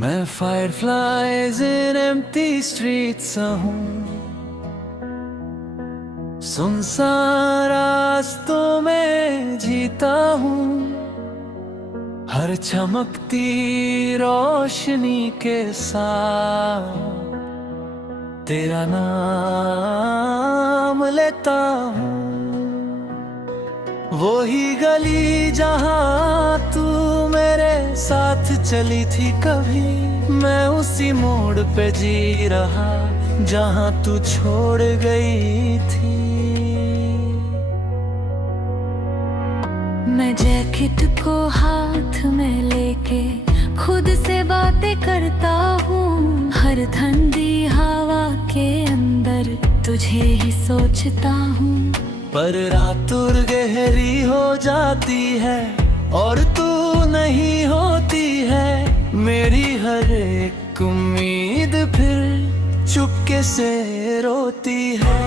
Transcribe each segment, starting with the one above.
मैं fireflies in empty streets हूँ, सुनसान रास्तों में जीता हूँ, हर चमकती रोशनी के साथ तेरा नाम लेता हूँ। वो ही गली जहाँ तू मेरे साथ चली थी कभी, मैं उसी मोड़ पे जी रहा जहाँ तू छोड़ गई थी। मैं जैकेट को हाथ में लेके खुद से बातें करता हूँ, हर ठंडी हवा के अंदर तुझे ही सोचता हूँ। पर रात और गहरी हो जाती है और तू नहीं होती है, मेरी हर एक उम्मीद फिर चुपके से रोती है।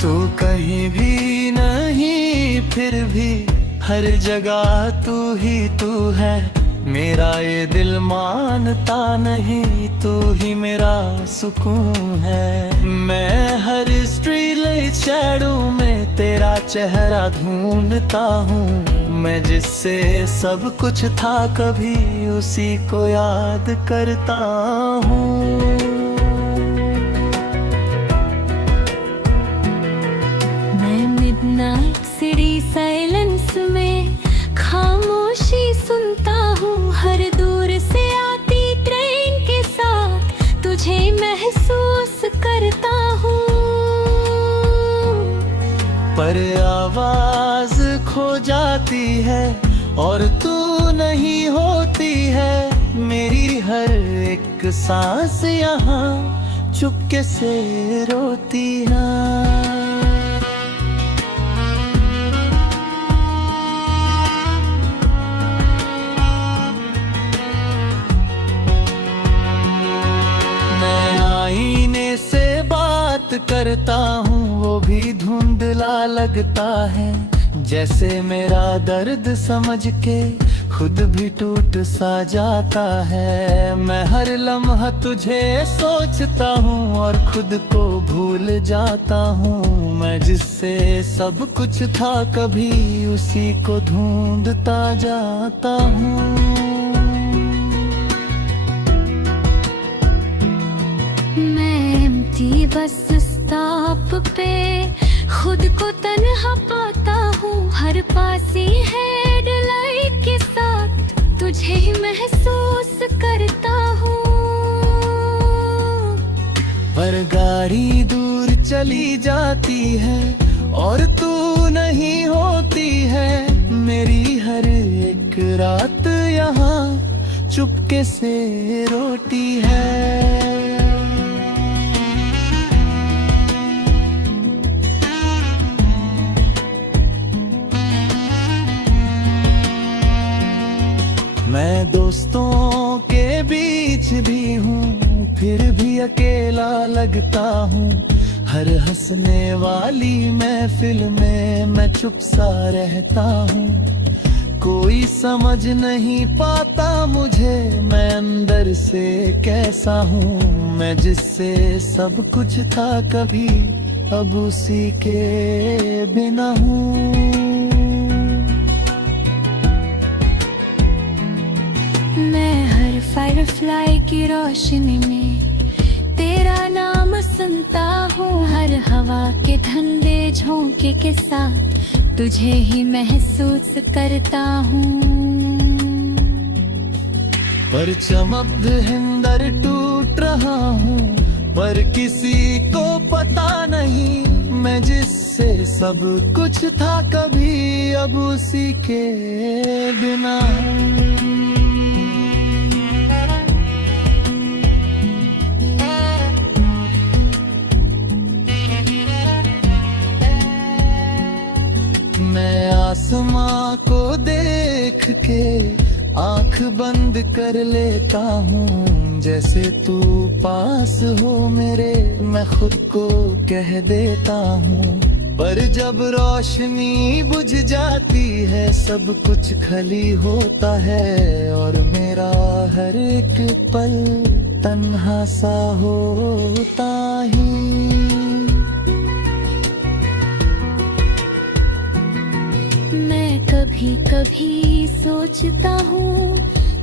तू कहीं भी नहीं फिर भी हर जगह तू ही तू है, मेरा ये दिल मानता नहीं तू ही मेरा सुकून है। मैं हर स्ट्रीट लाइट शैडो में तेरा चेहरा ढूंढता हूँ, मैं जिससे सब कुछ था कभी उसी को याद करता हूँ। मिडनाइट सिटी साइलेंस में खामोशी सुनता हूँ, हर दूर से आती ट्रेन के साथ तुझे महसूस करता हूँ। पर आवाज खो जाती है और तू नहीं होती है, मेरी हर एक सांस यहाँ चुपके से रोती है। करता हूँ वो भी धुंधला लगता है, जैसे मेरा दर्द समझ के खुद भी टूट सा जाता है। मैं हर लम्हा तुझे सोचता हूँ और खुद को भूल जाता हूँ, मैं जिससे सब कुछ था कभी उसी को ढूंढता जाता हूँ। बस स्टॉप पे खुद को तन्हा पाता हूँ, हर पासी हेडलाइट के साथ तुझे ही महसूस करता हूँ। पर गाड़ी दूर चली जाती है और तू नहीं होती है, मेरी हर एक रात यहाँ चुपके से रोती है। मैं दोस्तों के बीच भी हूँ फिर भी अकेला लगता हूँ, हर हंसने वाली महफिल में मैं चुप सा रहता हूँ। कोई समझ नहीं पाता मुझे मैं अंदर से कैसा हूँ, मैं जिससे सब कुछ था कभी अब उसी के बिना हूँ। फायरफ्लाई की रोशनी में तेरा नाम सुनता हूँ, हर हवा के ठंडे झोंके के साथ तुझे ही महसूस करता हूँ। पर चमक हिंदर टूट रहा हूँ, पर किसी को पता नहीं मैं जिससे सब कुछ था कभी अब उसी के बिना। आसमां को देख के आंख बंद कर लेता हूँ, जैसे तू पास हो मेरे, मैं खुद को कह देता हूँ। पर जब रोशनी बुझ जाती है सब कुछ खाली होता है, और मेरा हर एक पल तन्हा सा होता ही। मैं कभी कभी सोचता हूँ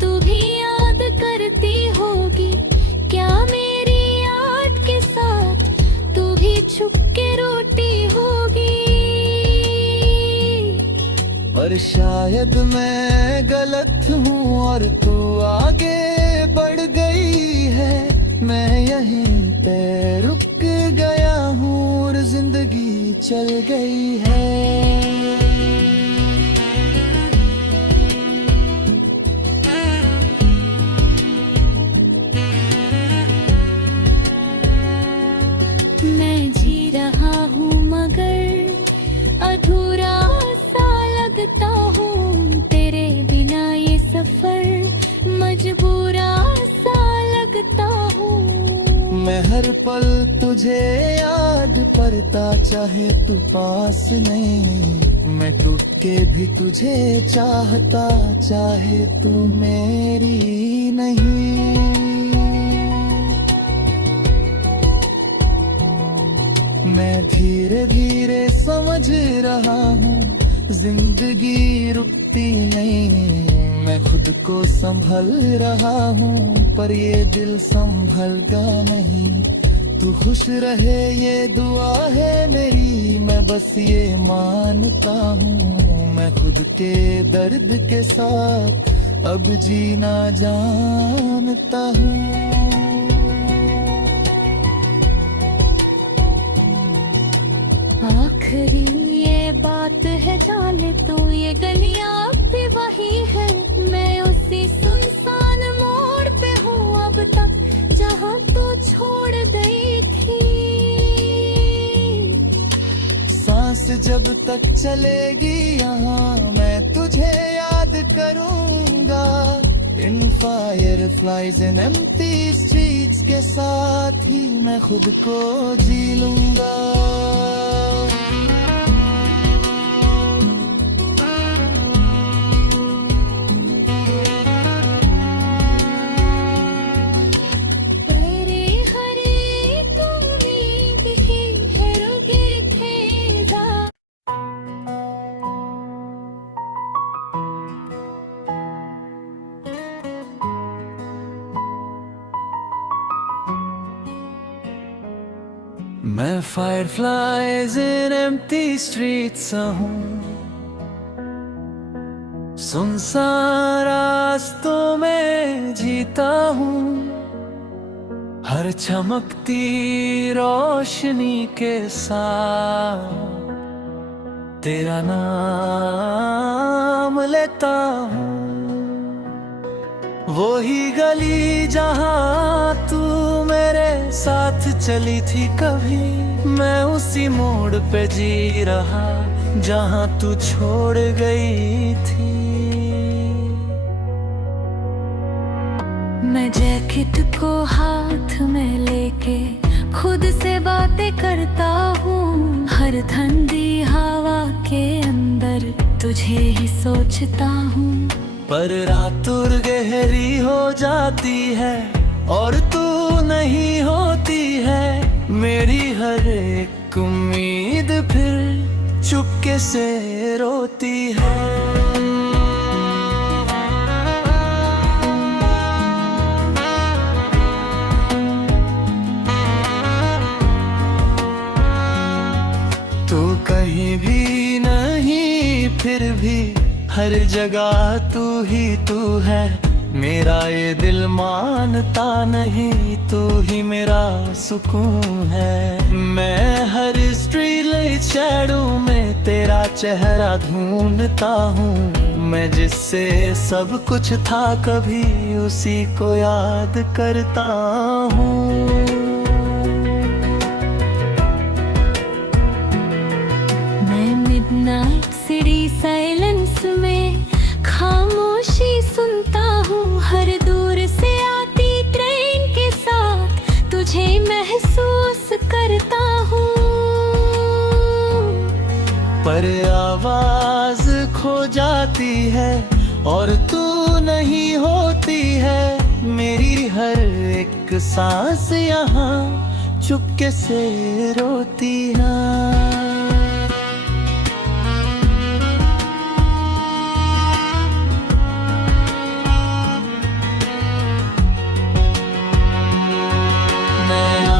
तू भी याद करती होगी क्या मेरी याद के साथ तू भी छुप के रोती होगी। पर शायद मैं गलत हूँ और तू आगे बढ़ गई है, मैं यहीं पे रुक गया हूँ और जिंदगी चल गई है। मैं जी रहा हूँ मगर अधूरा सा लगता हूँ, तेरे बिना ये सफर मजबूरा सा लगता हूँ। मैं हर पल तुझे याद करता, चाहे तू पास नहीं। मैं टूट के भी तुझे चाहता, चाहे तू मेरी नहीं। मैं धीरे धीरे समझ रहा हूँ जिंदगी रुकती नहीं। मैं खुद को संभल रहा हूँ पर ये दिल संभलता नहीं। तू खुश रहे ये दुआ है मेरी, मैं बस ये मानता हूँ। मैं खुद के दर्द के साथ अब जीना जानता हूँ। आखिरी ये बात है जाने तू, ये गलियां भी वही है। मैं उसी सुनसान मोड़ पे हूँ अब तक जहाँ तू छोड़ गई थी। सांस जब तक चलेगी यहाँ मैं तुझे याद करूँगा। इन फायरफ्लाइज इन एम्प्टी स्ट्रीट्स के साथ ही मैं खुद को जी लूँगा। मैं फायरफ्लाइज इन एम्प्टी स्ट्रीट्स हूँ, सुनसान रास्तों में जीता हूँ। हर चमकती रोशनी के साथ तेरा नाम लेता हूँ। वो ही गली जहाँ तू मेरे साथ चली थी कभी, मैं उसी मोड़ पे जी रहा जहाँ तू छोड़ गई थी। मैं जैकेट को हाथ में लेके खुद से बातें करता हूँ। हर ठंडी हवा के अंदर तुझे ही सोचता हूँ। पर रात और गहरी हो जाती है और तू नहीं होती है। मेरी हर एक उम्मीद फिर चुपके से रोती है। तू कहीं भी नहीं फिर भी हर जगह तू ही तू है। मेरा ये दिल मानता नहीं, तू ही मेरा सुकून है। मैं हर स्ट्रीट लाइट शैडो में तेरा चेहरा ढूंढता हूँ। मैं जिससे सब कुछ था कभी उसी को याद करता हूँ। मैं मिडनाइट सिटी साइलेंस में खामोशी सुनता हूँ। हर दूर से आती ट्रेन पर आवाज खो जाती है और तू नहीं होती है। मेरी हर एक सांस यहाँ चुपके से रोती है।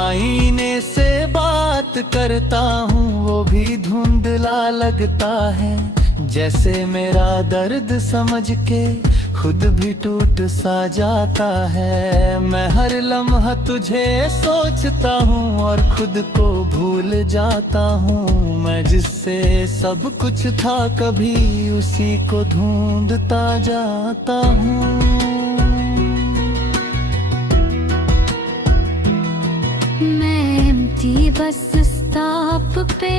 आईने से बात करता हूँ वो भी धुंधला लगता है। जैसे मेरा दर्द समझ के खुद भी टूट सा जाता है। मैं हर लम्हा तुझे सोचता हूँ और खुद को भूल जाता हूँ। मैं जिससे सब कुछ था कभी उसी को ढूंढता जाता हूँ। बस स्टॉप पे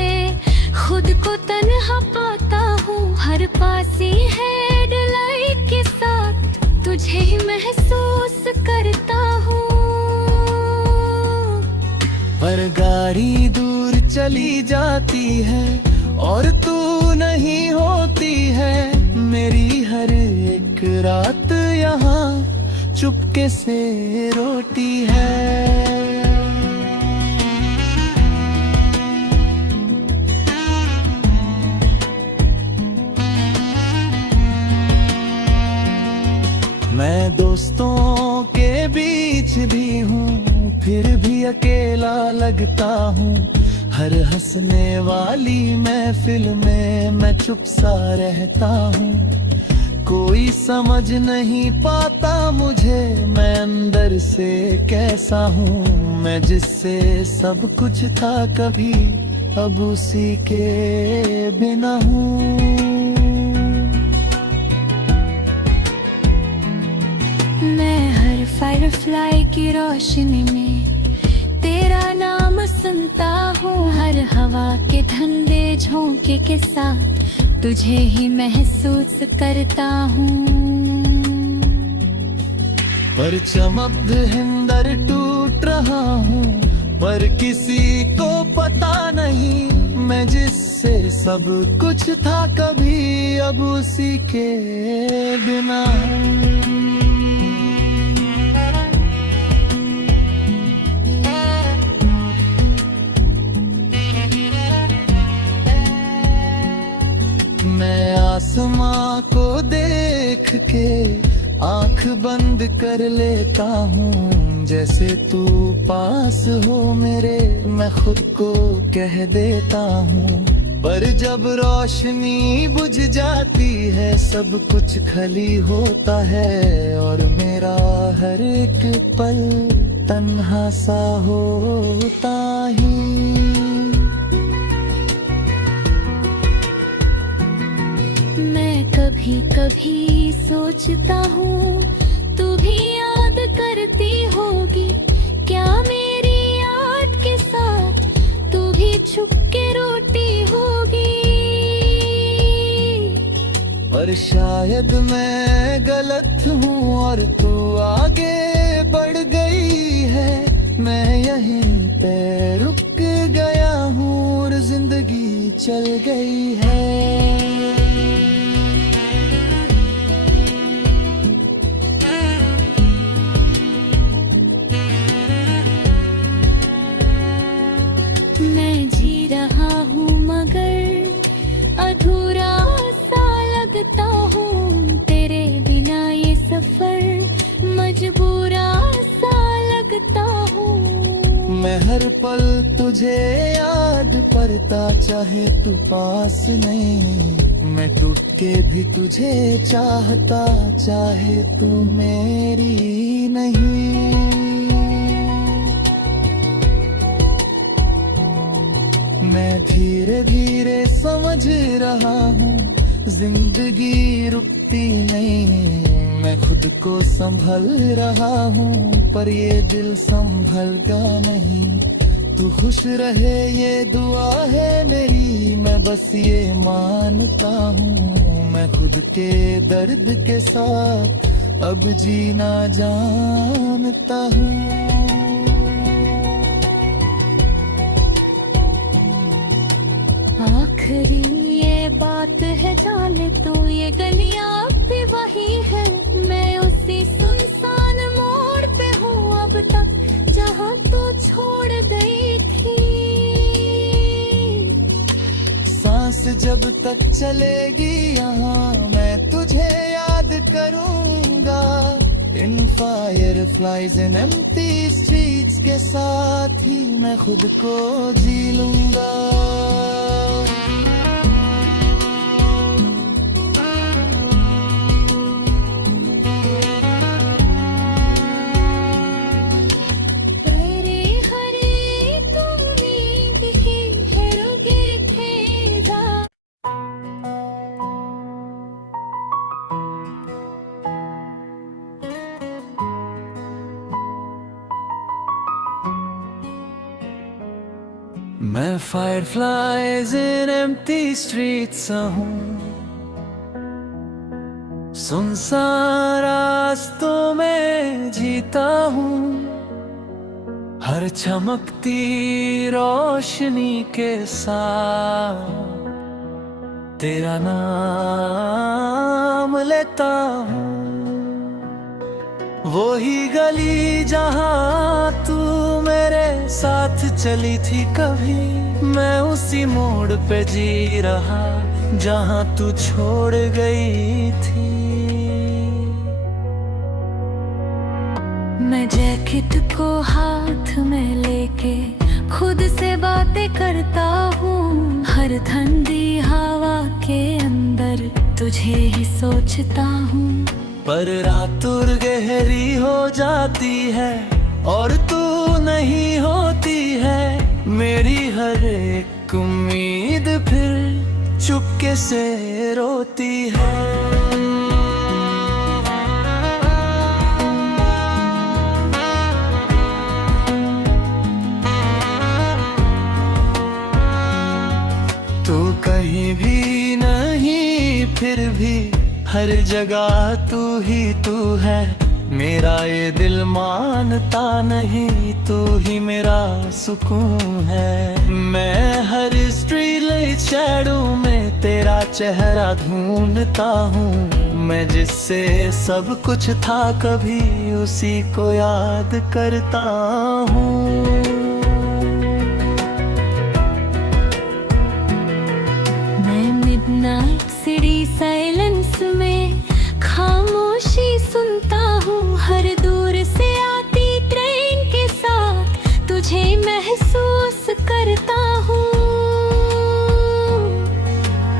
खुद को तन्हा पाता हूँ। हर पासी हेडलाइट के साथ तुझे ही महसूस करता हूँ। पर गाड़ी दूर चली जाती है और तू नहीं होती है। मेरी हर एक रात यहाँ चुपके से रोती है। मैं दोस्तों के बीच भी हूँ फिर भी अकेला लगता हूँ। हर हंसने वाली महफिल में मैं चुप सा रहता हूँ। कोई समझ नहीं पाता मुझे मैं अंदर से कैसा हूँ। मैं जिससे सब कुछ था कभी अब उसी के बिना हूँ। मैं हर फायरफ्लाई की रोशनी में तेरा नाम सुनता हूँ। हर हवा के ठंडे झोंके के साथ तुझे ही महसूस करता हूँ। पर चमक हिंदर टूट रहा हूँ पर किसी को पता नहीं। मैं जिससे सब कुछ था कभी अब उसी के बिना। मैं आसमां को देख के आंख बंद कर लेता हूँ। जैसे तू पास हो मेरे मैं खुद को कह देता हूँ। पर जब रोशनी बुझ जाती है सब कुछ खाली होता है और मेरा हर एक पल तन्हा सा होता ही। मैं कभी कभी सोचता हूँ तू भी याद करती होगी क्या मेरी याद के साथ तू भी छुप के रोती होगी। पर शायद मैं गलत हूँ और तू आगे बढ़ गई है। मैं यहीं पे रुक गया हूँ और जिंदगी चल गई है। मैं जी रहा हूँ मगर अधूरा सा लगता हूँ। तेरे बिना ये सफर मजबूरा सा लगता हूँ। मैं हर पल तुझे याद करता चाहे तू पास नहीं। मैं टूट के भी तुझे चाहता चाहे तू मेरी नहीं। मैं धीरे धीरे समझ रहा हूँ जिंदगी रुकती नहीं। मैं खुद को संभल रहा हूँ पर ये दिल संभलता नहीं। तू खुश रहे ये दुआ है मेरी मैं बस ये मानता हूँ। मैं खुद के दर्द के साथ अब जीना जानता हूँ। आँख आखिरी ये बात है, जाने तू ये गलियां भी वही है। मैं उसी सुनसान मोड़ पे हूँ अब तक, जहाँ तू छोड़ गई थी। सांस जब तक चलेगी यहाँ मैं तुझे याद करूंगा। इन fireflies and empty streets के साथ ही मैं खुद को जी लूंगा। मैं fireflies in empty streets हूँ, सुनसान रास्तों में जीता हूँ। हर चमकती रोशनी के साथ तेरा नाम लेता हूँ। वो ही गली जहाँ तू मेरे साथ चली थी कभी, मैं उसी मोड़ पे जी रहा जहाँ तू छोड़ गई थी। मैं जैकेट को हाथ में लेके खुद से बातें करता हूँ। हर ठंडी हवा के अंदर तुझे ही सोचता हूँ। पर रात और गहरी हो जाती है और तू नहीं होती है। मेरी हर एक उम्मीद फिर चुपके से रोती है। तू कहीं भी नहीं फिर भी हर जगह तू ही तू है। मेरा ये दिल मानता नहीं, तू ही मेरा सुकून है। मैं हर स्ट्रीट लाइट शैडो में तेरा चेहरा ढूंढता हूँ। मैं जिससे सब कुछ था कभी उसी को याद करता हूँ। मैं मिडनाइट सिटी साइलेंस में खामोशी सुनता हूँ। हर दूर से आती ट्रेन के साथ तुझे महसूस करता हूँ।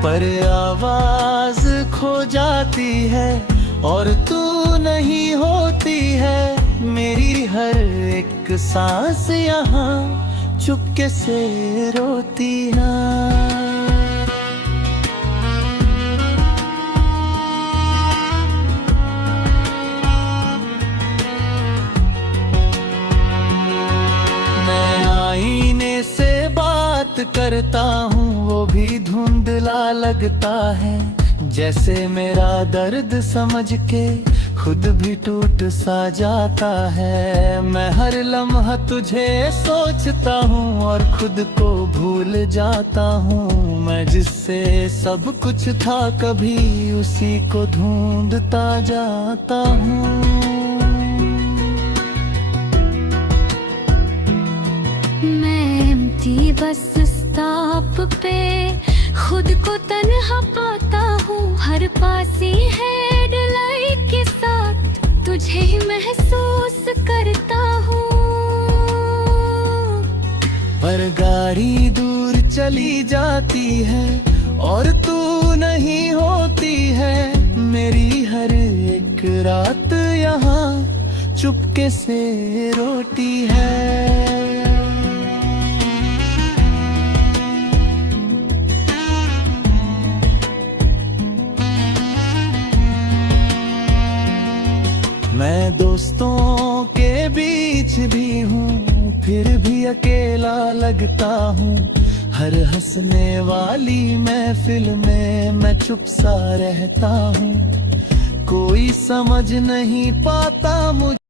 पर आवाज खो जाती है और तू नहीं होती है। मेरी हर एक सांस यहाँ चुपके से रोती है। आईने से बात करता हूँ वो भी धुंधला लगता है। जैसे मेरा दर्द समझ के खुद भी टूट सा जाता है। मैं हर लम्हा तुझे सोचता हूँ और खुद को भूल जाता हूँ। मैं जिससे सब कुछ था कभी उसी को ढूंढता जाता हूँ। बस स्टॉप पे खुद को तन्हा पाता हूँ। हर पासी हेडलाइट के साथ तुझे ही महसूस करता हूँ। पर गाड़ी दूर चली जाती है और तू नहीं होती है। मेरी हर एक रात यहाँ चुपके से रोती है। मैं दोस्तों के बीच भी हूँ फिर भी अकेला लगता हूँ। हर हंसने वाली महफिल में मैं चुप सा रहता हूँ। कोई समझ नहीं पाता मुझे।